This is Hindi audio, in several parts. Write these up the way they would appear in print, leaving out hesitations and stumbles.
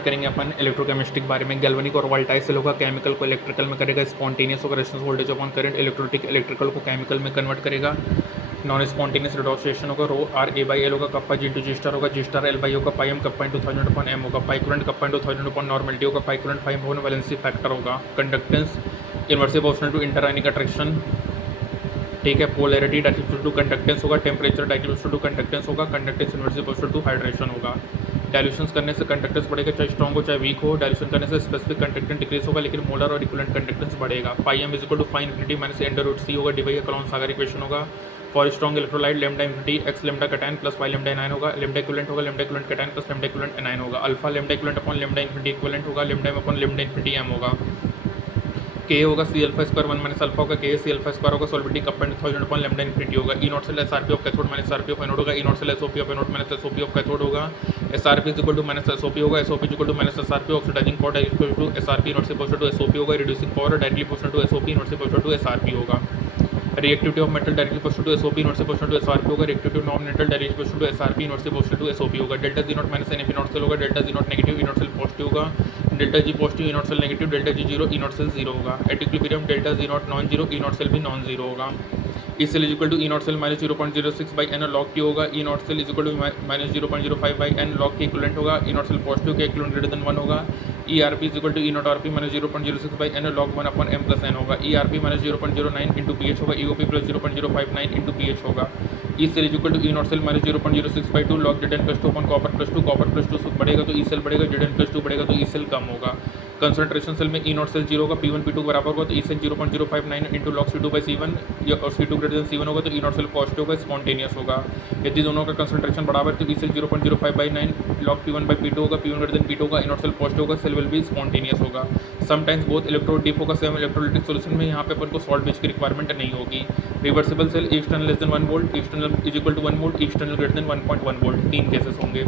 करेंगे अपन इलेक्ट्रोकेमिस्ट्री के बारे में। गैल्वेनिक और वोल्टाइक सेल होगा, केमिकल को इलेक्ट्रिकल में करेगा। स्पॉन्टेनियस होगा, resistance voltage upon current. Electrolytic electrical को केमिकल में कन्वर्ट करेगा। नॉन स्पॉन्टेनियस रिडक्शन रिएक्शन होगा, rho R A by L होगा, kappa G into G star होगा, जी स्टार एल बाई होगा, pi M kappa into 1000 upon M होगा, pi current kappa into 1000 upon normality होगा, pi current 5 upon valency factor होगा। Conductance inversely proportional to interionic attraction, ठीक है। पोलैरिटी डायरेक्ट टू कंडक्टेंस होगा, टेम्परेचर डायरेक्ट टू कंडक्टेंस होगा, conductance inversely proportional to hydration होगा। डायल्यूशन करने से कंडक्टेंस बढ़ेगा, चाहे स्ट्रॉन्ग हो चाहे वीक हो। डायल्यूशन करने से स्पेसिफिक कंडक्टेंस डिक्रीज होगा, लेकिन मोलर और इक्विवेलेंट कंडक्टेंस बढ़ेगा। Pi M is equal to phi infinity minus under root C होगा, डिवाइड कॉलम सागर इक्वेशन होगा। For strong electrolyte lambda infinity X lambda cation plus Y lambda anion होगा, लेमडा इक्विवेलेंट होगा, lambda equivalent cation plus lambda equivalent anion होगा। Alpha lambda equivalent upon lambda infinity equivalent होगा, lambda upon lambda infinity M होगा। के होगा C alpha square 1 minus alpha होगा, के सी अल्फा स्क्वायर होगा, solubility kappa and 1000 upon lambda infinity होगा। E naught cell S R P of cathode minus R P of anode होगा, E naught cell S O P of anode minus S O P of cathode होगा। S R P is equal to minus S O P होगा, S O P is equal to minus S R P, oxidising power equal to S R P naught से पोस्टर टू एस ओ पी होगा, रिड्यूसिंग पावर डायरेक्टली पोस्टर to S O P naught से पोस्टर टू एस आर पी होगा। रिएक्टिविटी ऑफ मेटल डायरेक्टली पोस्टर to S O P naught से पोस्टर टू एस आर पी होगा, रिएक्टिविटी नॉन मेटल डायरेक्टली पोस्टर to S R P naught से पोस्टर टू एस ओ पी होगा। Delta G naught minus N F naught cell होगा, डेल्टा जी नॉट नेगेटिव ई नॉट सेल पॉजिटिव होगा, delta G positive E naught cell negative, delta G zero E naught cell zero होगा। At equilibrium delta G naught non zero, E naught cell भी नॉन जीरो होगा। E cell is equal to E naught cell minus 0.06 by N log की होगा, E naught cell is equal to minus 0.05 by N log K equivalent होगा, E naught cell positive K equivalent greater then 1 होगा। E R P is equal to E naught R P minus 0.06 by N log 1 upon M plus N होगा। E R P minus 0.09 into P H होगा, E O P plus 0.059 into P H होगा। E cell is equal to E naught cell minus 0.06 by 2 log Z N plus 2 upon copper plus 2, copper plus 2 बढ़ेगा तो ई सेल बढ़ेगा, जेड एन प्लस 2 बढ़ेगा तो ई सेल कम होगा। कंसंट्रेशन सेल में ई नॉट सेल 0 होगा, P1 P2 बराबर होगा तो E cell 0.059 into log C2 by C1 और C2 ग्रेटर देन C1 होगा तो ई नॉट सेल पॉजिटिव होगा, स्पॉन्टेनियस होगा। यदि दोनों का कंसंट्रेशन बराबर तो E cell 0.05 by 9 log P1 by P2 होगा, P1 ग्रेटर देन P2 होगा, ई नॉट सेल पॉजिटिव होगा, सेल विल भी स्पॉन्टेनियस होगा। समटाइम्स बहुत इलेक्ट्रोड डीप होगा, सेम इलेक्ट्रोलिटिक सोल्यूशन में यहाँ पे अपन को सॉल्ट बेच की रिक्वायरमेंट नहीं होगी। Reversible cell external less than 1 volt, external is equal to 1 volt, external greater than 1.1 volt, 3 cases होंगे।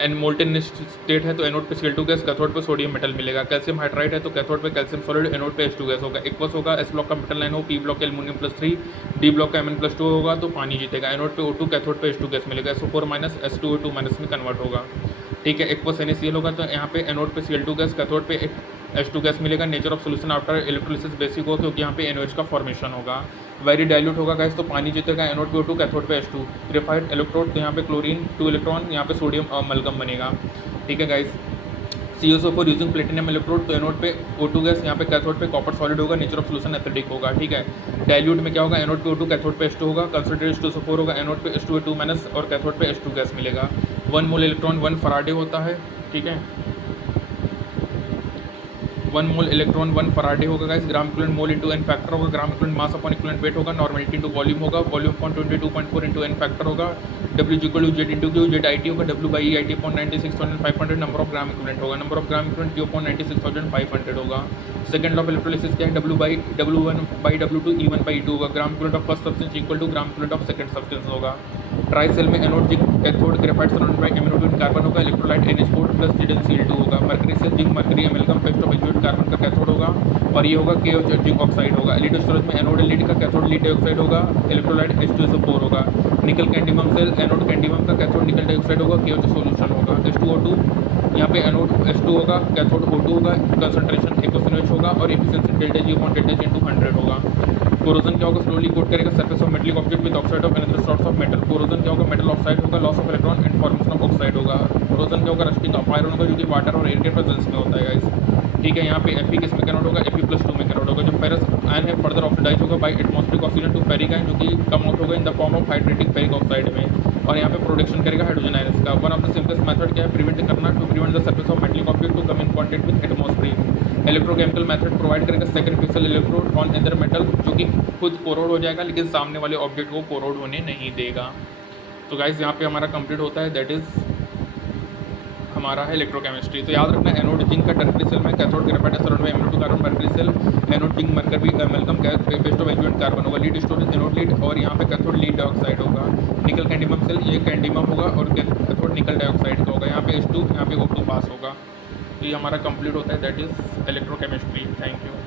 एंड मोल्टेन स्टेट है तो एनोड पे Cl2 गैस, कैथोड पे सोडियम मेटल मिलेगा। कैल्शियम हाइड्राइड है तो कैथोड पे कैल्शियम सॉलिड, एनोड पे H2 गैस होगा। एक्वस होगा, एस ब्लॉक का मेटल लाइन हो, पी ब्लॉक का एल्यूमिनियम +3, डी ब्लॉक का Mn+2 होगा तो पानी जीतेगा। एनोड पे O2, कैथोड पे H2 गैस मिलेगा, SO4 माइनस S2O2 माइनस में कन्वर्ट होगा, ठीक है। एक्वस NaCl होगा तो यहाँ पे एनोड पे Cl2 गैस, कैथोड पे H2 गैस मिलेगा। Nature of solution after electrolysis basic होगा क्योंकि यहाँ पे NaOH का फॉर्मेशन होगा। वेरी डाइल्यूट होगा गैस तो पानी जीतेगा, एनोड पे O2, कैथोड पे H2। ग्रेफाइट इलेक्ट्रोड तो यहाँ पे क्लोरीन 2 इलेक्ट्रॉन, यहाँ पे सोडियम अमलगम बनेगा, ठीक है guys. COSO4 using platinum electrode तो एनोड पे O2 गैस, यहाँ पे कैथोड पे कॉपर सॉलिड होगा, नेचर ऑफ सोल्यूशन एसिडिक होगा, ठीक है। डाइल्यूट में क्या होगा, एनोड पे O2, कैथोड पे H2 होगा, कंसंट्रेटेड H2SO4 होगा, एनोड पे H2O2 माइनस और कैथोड पे H2 गैस मिलेगा। 1 मोल इलेक्ट्रॉन 1 फराडे होता है, ठीक है। 1 मोल इलेक्ट्रॉन 1 फराडे होगा guys. Gram equivalent mole into N factor होगा, gram equivalent mass upon equivalent weight होगा, नॉर्मलिटी इंटू वॉल्यूम होगा, volume upon 22.4 into N factor होगा। W equal to Z into Q, Z I T होगा, W by I T upon 96,500, number of gram equivalent होगा, number of gram equivalent Q upon 96,500 होगा। सेकंड लॉ ऑफ इलेक्ट्रोलिसिस क्या है, W1 by W2 E1 by E2 होगा। Gram equivalent of first substance equal to gram equivalent of second substance होगा। ट्राई सेल में anode zinc, cathode graphite surrounded by amino carbon होगा, इलेक्ट्रोलाइट NH4 प्लस ZnCl2 होगा। Mercury cell zinc mercury amalgam paste of एज्यूट कार्बन का कैथोड होगा और ये होगा के जिंक ऑक्साइड होगा। लीड स्टोरेज में एनोड लीड का, कैथोड लीड डाइऑक्साइड होगा, इलेक्ट्रोलाइट H2SO4 होगा। निकल कैंडिमम सेल एनोड कैंडिमम का, कैथोड निकल डाइऑक्साइड होगा, KOH सॉल्यूशन होगा। H2O2 यहाँ पे एनोड H2 होगा, कैथोड O2 होगा, कंसंट्रेशन एक्वस होगा और efficiency delta G upon delta G into 100 होगा। कोरोजन क्या होगा, स्लोली कोट करेगा surface of metallic object with oxide of another sorts of metal. Corrosion क्या होगा, मेटल ऑक्साइड होगा, loss of electron and formation of oxide होगा। कोरोजन क्या होगा, रस्टिंग ऑफ आयरन होगा जो कि वाटर और एयर के प्रेजेंस में होता है गाइस, ठीक है। यहाँ पे Fe किस में कन्वर्ट होगा, Fe+2 में कन्वर्ट होगा। जो फेरस आयन है फर्दर ऑक्सीडाइज होगा by atmospheric oxygen to ferric ion जो कि कम आउट होगा in the form of hydrated ferric oxide में, और यहाँ पे प्रोडक्शन करेगा हाइड्रोजन आयंस का। One of the simplest method क्या है, प्रिवेंट करना, to prevent the surface of metallic object to come in contact with atmosphere. Electrochemical method provide करेगा sacrificial electrode on other metal जो कि खुद कोरोड हो जाएगा लेकिन सामने वाले ऑब्जेक्ट को कोरोड होने नहीं देगा। तो गाइस यहाँ पे हमारा कंप्लीट होता है, दैट इज़ हमारा है इलेक्ट्रोकेमिस्ट्री। तो याद रखना, एनोड जिंक का टर्टरी सेल में, कैथोड ग्रेफाइट सराउंड में amino carbon mercury cell, anode zinc mercury भी एमलगम पेस्ट ऑफ एज्यूट कार्बन होगा। लीड स्टोरेज एनोड लीड और यहाँ पे कैथोड लीड डाइऑक्साइड होगा। निकल कैंडिमम सेल, ये कैंडिमम होगा और कैथोड निकल डाइऑक्साइड का होगा। यहाँ पे H2, यहाँ पे O2 पास होगा। तो ये हमारा कंप्लीट होता है, that is electrochemistry. Thank you.